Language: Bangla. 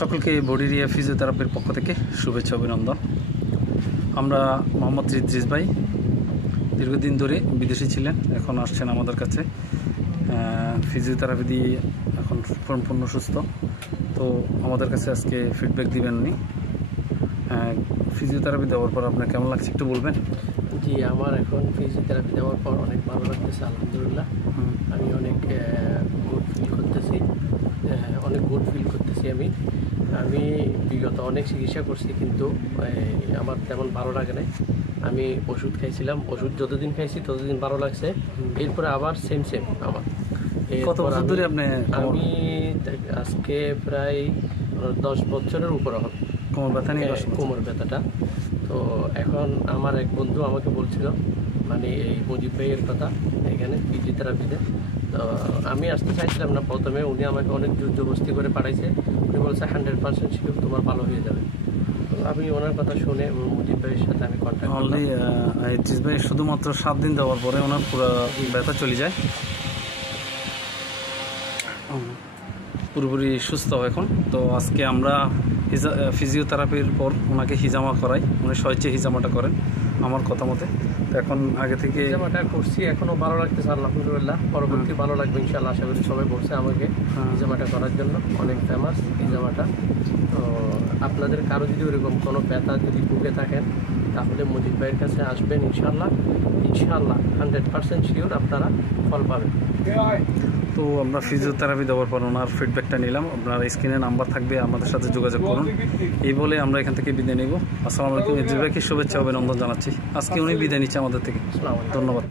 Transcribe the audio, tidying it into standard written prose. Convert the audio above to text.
সকলকে বডি রিয়া ফিজিওথেরাপির পক্ষ থেকে শুভেচ্ছা অভিনন্দন। আমরা মোহাম্মদ ইদ্রিস ভাই দীর্ঘদিন ধরে বিদেশে ছিলেন, এখন আসছেন আমাদের কাছে ফিজিওথেরাপি দিয়ে এখন সম্পূর্ণ সুস্থ। তো আমাদের কাছে আজকে ফিডব্যাক দিবেন উনি। ফিজিওথেরাপি দেওয়ার পর আপনার কেমন লাগছে একটু বলবেন? জি, আমার এখন ফিজিওথেরাপি দেওয়ার পর অনেক ভালো লাগতেছে, আলহামদুলিল্লাহ। আমি অনেক গুড ফিল করতেছি, আমি বিগত অনেক চিকিৎসা করছি, কিন্তু আমার তেমন ভালো লাগে না। আমি ওষুধ খাইছিলাম, ওষুধ যতদিন খাইছি ততদিন ভালো লাগছে। এরপরে আবার সেম আমার। কত বছর ধরে আপনি? আমি আজকে প্রায় 10 বছরের উপরে হবে কোমর ব্যথা নিয়ে। কোমর ব্যথাটা তো এখন আমার এক বন্ধু আমাকে বলছিল, মানে এই মুজিব ভাইয়ের কথা এখানে ফিজিওথেরাপিতে। তো আমি আসতে চাইছিলাম না প্রথমে, উনি আমাকে অনেক জোরজবস্তি করে পাঠাইছে। উনি বলছে 100% শিওর তোমার ভালো হয়ে যাবে। তো আমি ওনার কথা শুনে মুজিব ভাইয়ের সাথে আমি কন্ট্যাক্ট করলাম। ইদ্রিস ভাই শুধুমাত্র 7 দিন দেওয়ার পরে ওনার পুরো ব্যথা চলে যায়, পুরোপুরি সুস্থ এখন। তো আজকে আমরা ফিজিওথেরাপির পর ওনাকে হিজামা করাই, উনি স্বেচ্ছায় হিজামাটা করেন আমার কথা মতে। তো এখন আগে থেকে হিজামাটা করছি, এখনও ভালো লাগতেছে আলহামদুলিল্লাহ। পরবর্তী ভালো লাগবে ইনশাআল্লাহ, আশা করি। সবাই বলছে আমাকে হিজামাটা করার জন্য, অনেক ফেমাস হিজামাটা। তো আপনাদের কারো যদি ওরকম কোনো ব্যথা যদি ভুগে থাকেন তাহলে মুজিব ভাইয়ের কাছে আসবেন, ইনশাআল্লাহ 100% শিওর আপনারা ফল পাবেন। তো আমরা ফিজিওথেরাপি দেওয়ার পর ওনার ফিডব্যাকটা নিলাম। আপনার স্ক্রিনে নাম্বার থাকবে, আমাদের সাথে যোগাযোগ করুন। এই বলে আমরা এখান থেকে বিদায় নেব। আসসালামু আলাইকুম। ইদ্রিস ভাইকে শুভেচ্ছা অভিনন্দন জানাচ্ছি। আজকে উনি বিদায় নিচ্ছে আমাদের থেকে। ধন্যবাদ।